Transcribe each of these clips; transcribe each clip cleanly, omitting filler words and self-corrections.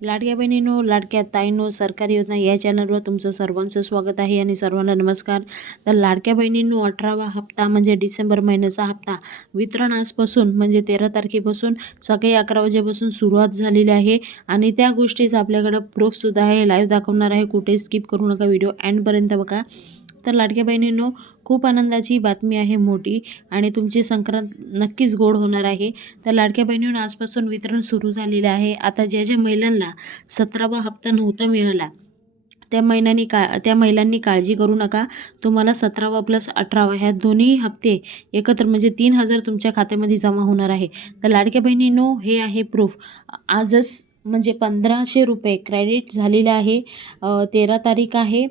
लाडक्या बहिणींनो, लाडक्या ताईंनो, सरकारी योजना या चॅनलवर तुमचं सर्वांचं स्वागत आहे आणि सर्वांना नमस्कार. तर लाडक्या बहिणींनो, 18वा हप्ता म्हणजे डिसेंबर महिन्याचा हप्ता वितरण आजपासून म्हणजे 13 तारखेपासून सकाळी 11 वाजेपासून सुरुवात झालेली आहे आणि त्या गोष्टीचा आपल्याकडं प्रूफसुद्धा आहे. लाईव्ह दाखवणार आहे. कुठे स्किप करू नका, व्हिडिओ एंडपर्यंत बघा. तर लाडक्या बहिणींनो, खूप आनंदाची बातमी आहे मोठी आणि तुमची संक्रांत नक्कीच गोड होणार आहे. तर लाडक्या बहिणींनो, आजपासून वितरण सुरू झालेलं आहे. आता ज्या ज्या महिलांना 17वा हप्ता नव्हता मिळाला त्या महिलांनी काळजी करू नका. तुम्हाला 17वा प्लस 18वा ह्या दोन्ही हप्ते एकत्र म्हणजे 3,000 तुमच्या खात्यामध्ये जमा होणार आहे. तर लाडक्या बहिणींनो, हे आहे प्रूफ. आजच म्हणजे 1,500 रुपये क्रेडिट झालेले आहे. 13 तारीख आहे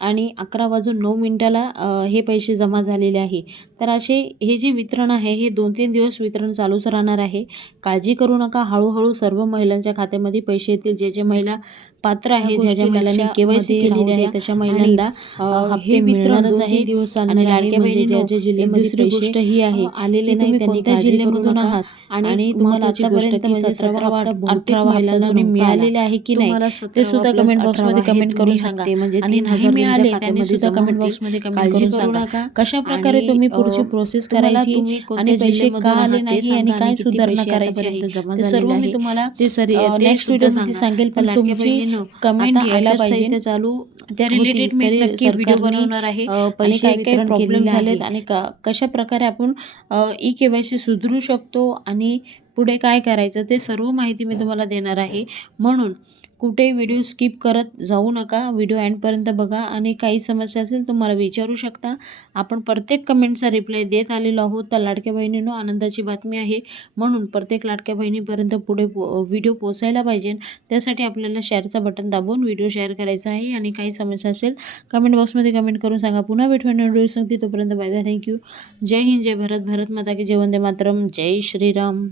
आणि 11:09 हे पैसे जमा झालेले आहे. तर हे जे वितरण आहे हे 2-3 दिवस वितरण चालूच राहणार आहे. काळजी करू नका. हळूहळू सर्व महिलांच्या खात्यामध्ये पैसे येतील. जे महिला पात्र आहे, ज्या महिलांनी KYC केलेली आहे तशा महिलांना हप्ते मिळणारच आहे. आणि लाडक्या बहिणींनो, दुसरी गोष्ट ही आहे आलेले नाही त्यांनी कोणत्या जिल्ह्यामधून आहात आणि तुम्हाला आतापर्यंत म्हणजे 17वा 18वा हप्ता दोन्ही मिळालेले आहे की नाही ते सुद्धा कमेंट बॉक्समध्ये कमेंट करून सांगा. आणि नाही मिळाले त्यांनी सुद्धा कमेंट बॉक्समध्ये कमेंट करून सांगा कशा प्रकारे तुम्ही पुढची प्रोसेस करायची आणि पैसे का आले नाही आणि काय सुधारणा करायची आहे ते सर्व मी तुम्हाला नेक्स्ट व्हिडिओमध्ये सांगेल. पण तुमची कमेंट यायला पाहिजे चालू त्या रिलेटेड मी नक्की व्हिडिओ बनवणार आहे. पैसे काय प्रॉब्लेम झालेत आणि कशा प्रकारे आपण KYC सुधारू शकतो आणि पुढे काय करायचं ते सर्व माहिती मी तुम्हाला देणार आहे. म्हणून कुठे व्हिडिओ स्किप करत जाऊ नका. व्हिडिओ एंडपर्यंत बघा आणि काही समस्या असेल तुम्हाला विचारू शकता. आपण प्रत्येक कमेंटचा रिप्लाय देत आलेलो आहोत. तर लाडक्या बहिणींनो, आनंदाची बातमी आहे. म्हणून प्रत्येक लाडक्या बहिणीपर्यंत पुढे व्हिडिओ पोहोचायला पाहिजे. त्यासाठी आपल्याला शेअरचा बटन दाबून व्हिडिओ शेअर करायचा आहे. आणि काही समस्या असेल कमेंट बॉक्समध्ये कमेंट करून सांगा. पुन्हा भेटून व्हिडिओ सांगते. तोपर्यंत बाय बाय. थँक्यू. जय हिंद, जय भारत, भारत माता की जय, वंदे मातरम, जय श्रीराम.